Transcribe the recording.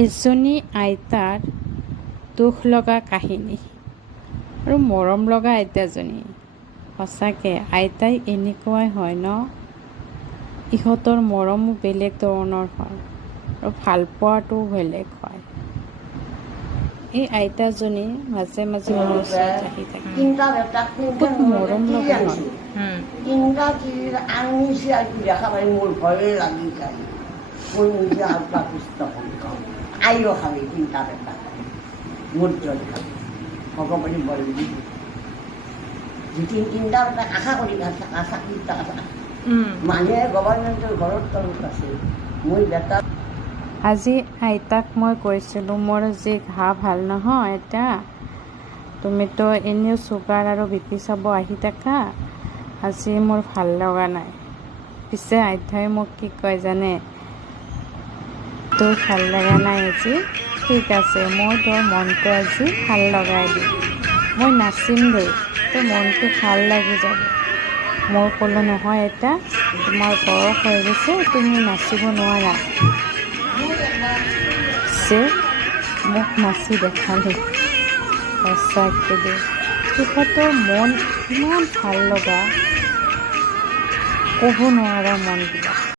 এজনী আইতাৰ দুখ লগা কাহিনী আৰু মৰম লগা আইতাজনী। সঁচাকৈ আইতাই এনেকুৱাই হয় ন। ইহঁতৰ মৰমো বেলেগ ধৰণৰ হয় আৰু ভাল পোৱাটোও বেলেগ হয়। এই আইতাজনী মাজে মাজে মোৰ ওচৰত আহি থাকে, বহুত মৰম লগা হয়। তিনটা চিজ আনিছে আর কি দেখা পাই মোর ভয়ে লাগি যায়। ওই নিজে আত্মা পুষ্ট সংখ্যা আইও খাবি তিনটা বেটা মোর জল খাবি ভগবানী বলবি তিনটা বেটা আশা করি আশা তিনটা আশা মানুহে গভৰ্ণমেণ্টৰ ঘৰত তলত আছে মই বেটা। আজি আইতাক মই কৈছিলোঁ, মোৰ যি ঘা ভাল নহয় এতিয়া, তুমিতো এনেও চুগাৰ আৰু BP চাব আহি থাকা, আজি মোৰ ভাল লগা নাই। পিছে আইতাই মোক কি কয় জানে, তোৰ ভাল লগা নাই আজি, ঠিক আছে মই তোৰ মনটো আজি ভাল লগাই দিম, মই নাচিম দেই, তোৰ মনটো ভাল লাগি যাব। মই ক'লোঁ নহয় এটা, তোমাৰ বয়স হৈ গৈছে, তুমি নাচিব নোৱাৰা। পিছে মোক নাচি দেখালে। সঁচাকৈ দেই, সিহঁতৰ মন ইমান ভাল লগা, ক'ব নোৱাৰা মনবিলাক।